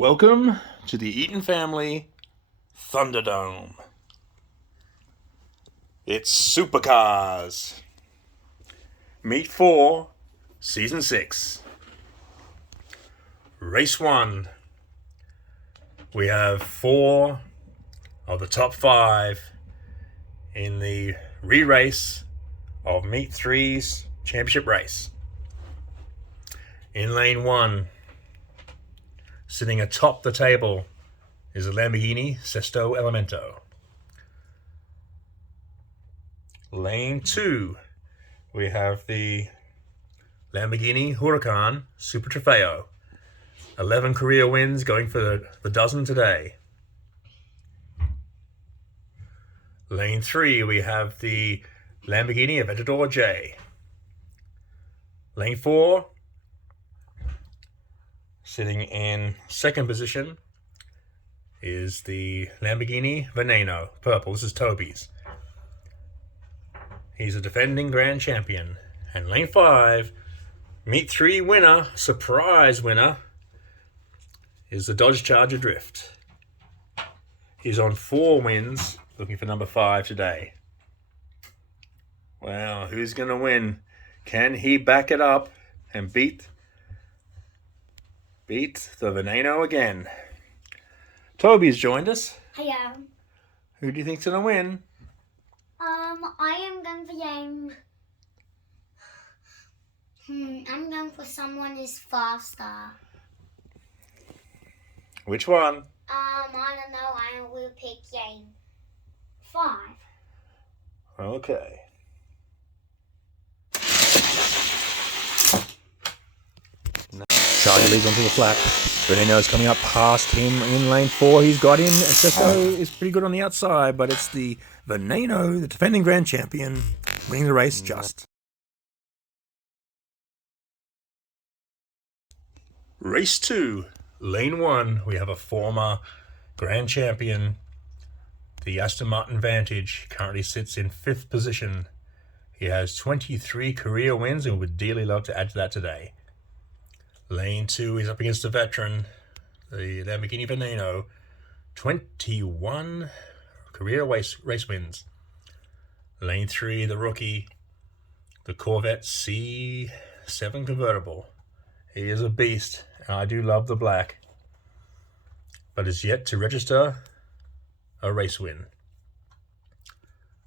Welcome to the Eaton Family Thunderdome. It's Supercars. Meet 4, Season 6. Race 1. We have 4 of the top 5 in the re-race of Meet 3's championship race. In lane 1, sitting atop the table, is a Lamborghini Sesto Elemento. Lane 2, we have the Lamborghini Huracan Super Trofeo. 11 career wins, going for the dozen today. Lane 3, we have the Lamborghini Aventador J. Lane 4, sitting in second position, is the Lamborghini Veneno Purple. This is Toby's. He's a defending grand champion. And lane 5, Meet 3 winner, surprise winner, is the Dodge Charger Drift. He's on 4 wins, looking for number 5 today. Well, who's going to win? Can he back it up and beat the Veneno again? Toby's joined us. Hiya. Who do you think's going to win? I am going for I'm going for someone who's faster. Which one? I don't know. I will pick game 5. Okay. Charlie leads onto the flat. Veneno's coming up past him in lane 4. He's got him. Sesto is pretty good on the outside, but it's the Veneno, the defending grand champion, winning the race just. Race 2, lane 1. We have a former grand champion. The Aston Martin Vantage currently sits in 5th position. He has 23 career wins and would dearly love to add to that today. Lane 2 is up against a veteran, the Lamborghini Veneno. 21 career race wins. Lane 3, the rookie, the Corvette C7 convertible. He is a beast, and I do love the black, but is yet to register a race win.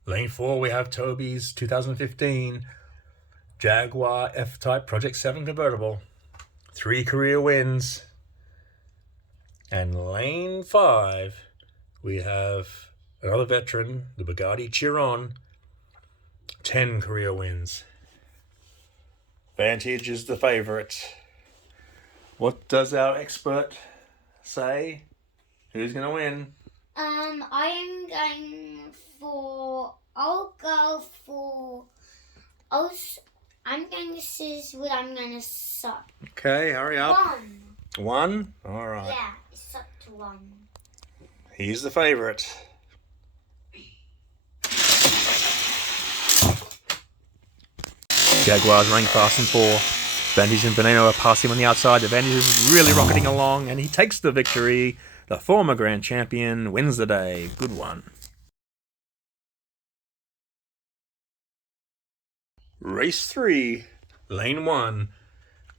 Lane 4, we have Toby's 2015 Jaguar F-Type Project 7 convertible. 3 career wins. And lane 5, we have another veteran, the Bugatti Chiron. 10 career wins. Vantage is the favorite. What does our expert say? Who's going to win? This is what I'm going to suck. Okay, hurry up. 1. 1? All right. Yeah, it's suck to 1. He's the favorite. Jaguars running fast in 4. Vantage and Veneno are passing on the outside. The Vantage is really rocketing along, and he takes the victory. The former grand champion wins the day. Good one. Race 3, lane 1.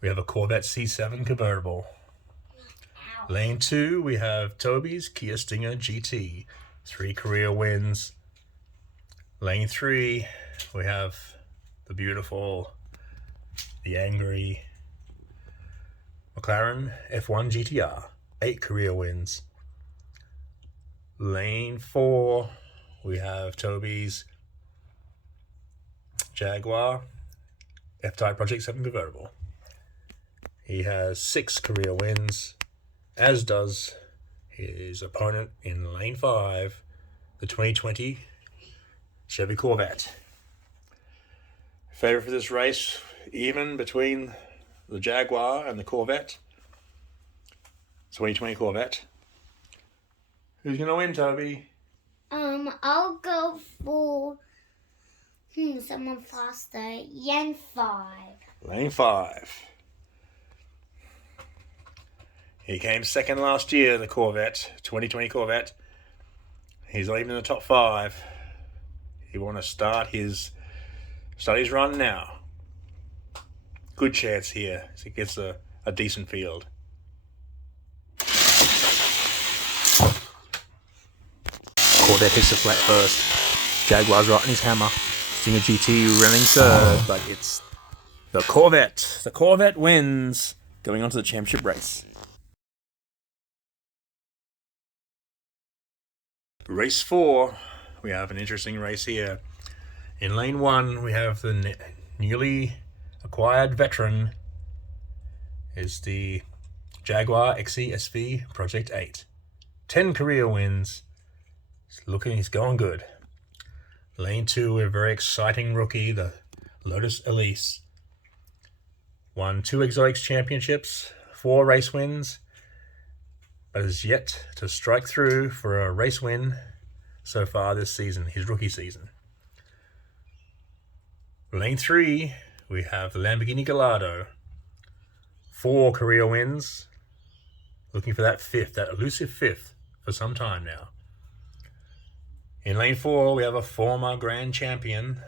We have a Corvette C7 convertible. Lane 2, we have Toby's Kia Stinger GT. 3 career wins. Lane 3, we have the beautiful, the angry McLaren F1 GTR. 8 career wins. Lane 4, we have Toby's Jaguar F-Type Project 7 convertible. He has 6 career wins, as does his opponent in lane 5, the 2020 Chevy Corvette. Favorite for this race, even between the Jaguar and the Corvette. 2020 Corvette. Who's going to win, Toby? I'll go for someone faster. Lane 5. Lane 5. He came second last year, the Corvette, 2020 Corvette. He's not even in the top 5. He want to start his run now. Good chance here as he gets a decent field. Corvette hits the flat first. Jaguar's right in his hammer. Stinger GT running third, but it's the Corvette. The Corvette wins, going on to the championship race. Race 4, we have an interesting race here. In lane 1, we have the newly acquired veteran is the Jaguar XE Project 8. 10 career wins. He's going good. Lane 2, a very exciting rookie, the Lotus Elise. Won 2 Exotics championships, 4 race wins, but has yet to strike through for a race win so far this season, his rookie season. Lane 3, we have the Lamborghini Gallardo. 4 career wins, looking for that elusive fifth for some time now. In lane 4, we have a former grand champion,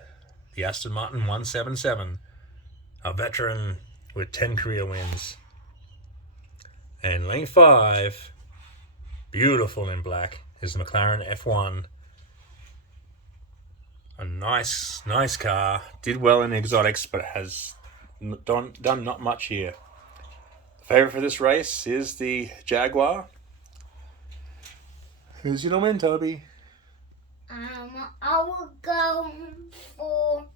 the Aston Martin 177, a veteran with 10 career wins. And lane 5, beautiful in black, is the McLaren F1. A nice car. Did well in exotics, but has done not much here. The favorite for this race is the Jaguar. Who's gonna win, Toby? I will go for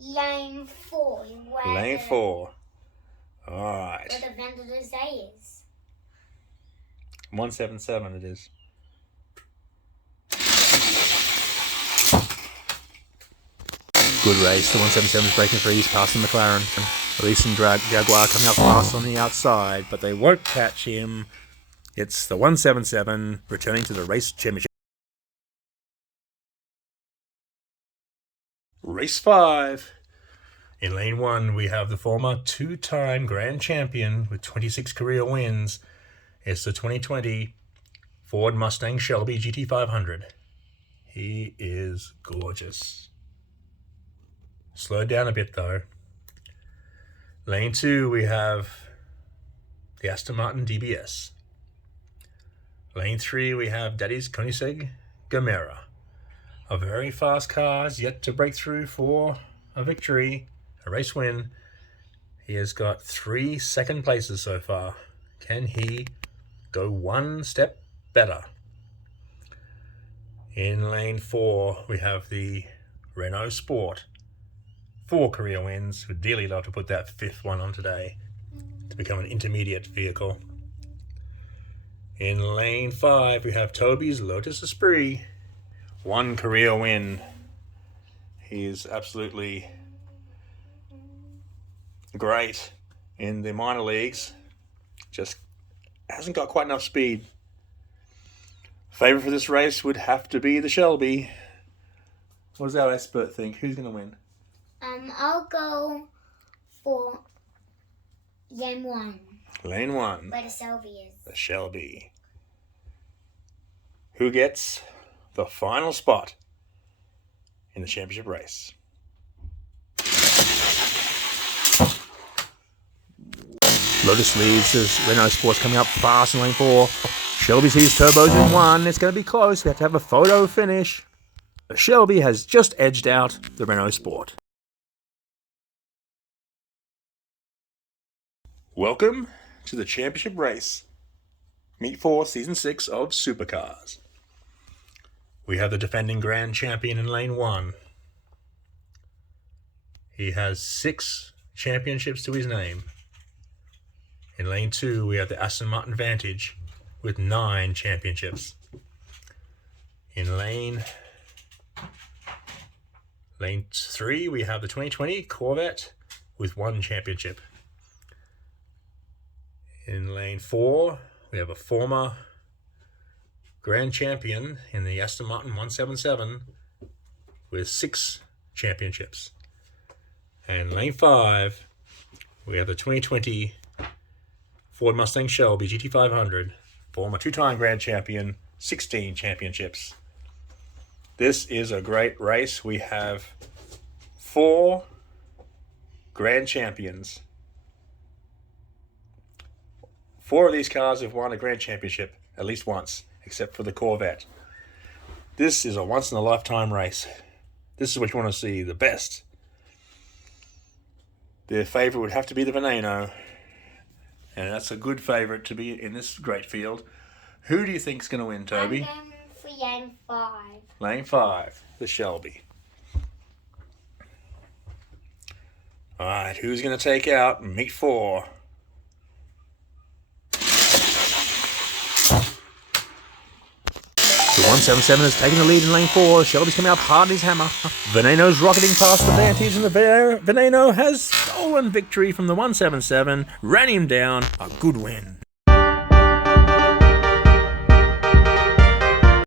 lane 4. Lane 4. All right. Where the Vendor de Zay is. 177 it is. Good race. The 177 is breaking free. He's passing McLaren. Elise and Jaguar coming up fast on the outside, but they won't catch him. It's the 177 returning to the race championship. Race 5. In lane 1, we have the former 2-time grand champion with 26 career wins. It's the 2020 Ford Mustang Shelby GT500. He is gorgeous. Slowed down a bit though. Lane 2, we have the Aston Martin DBS. Lane 3, we have Daddy's Koenigsegg Gamera. A very fast car is yet to break through for a victory, a race win. He has got 3 second places so far. Can he go one step better? In lane 4, we have the Renault Sport. 4 career wins. Would dearly love to put that 5th one on today to become an intermediate vehicle. In lane 5, we have Toby's Lotus Esprit. 1 career win. He's absolutely great in the minor leagues. Just hasn't got quite enough speed. Favorite for this race would have to be the Shelby. What does our expert think? Who's going to win? I'll go for lane 1. Lane 1. Where the Shelby is. The Shelby. Who gets the final spot in the championship race? Lotus leads as Renault Sport's coming up fast in lane 4. Shelby sees turbos in 1. It's going to be close. We have to have a photo finish. The Shelby has just edged out the Renault Sport. Welcome to the championship race. Meet for season 6 of Supercars. We have the defending grand champion in lane 1. He has 6 championships to his name. In lane 2, we have the Aston Martin Vantage with 9 championships. In lane 3, we have the 2020 Corvette with 1 championship. In lane 4, we have a former grand champion in the Aston Martin 177 with 6 championships. And lane 5, we have the 2020 Ford Mustang Shelby GT500, former two-time Grand Champion, 16 championships. This is a great race. We have 4 Grand Champions. 4 of these cars have won a Grand Championship at least once, except for the Corvette. This is a once-in-a-lifetime race. This is what you want to see, the best. Their favourite would have to be the Veneno, and that's a good favourite to be in this great field. Who do you think is going to win, Toby? I'm going for lane 5. Lane 5, the Shelby. All right, who's going to take out Meet 4? The 177 has taken the lead in lane 4. Shelby's coming up hard on his hammer. Veneno's rocketing past the Vantage, and the Veneno has stolen victory from the 177. Ran him down. A good win.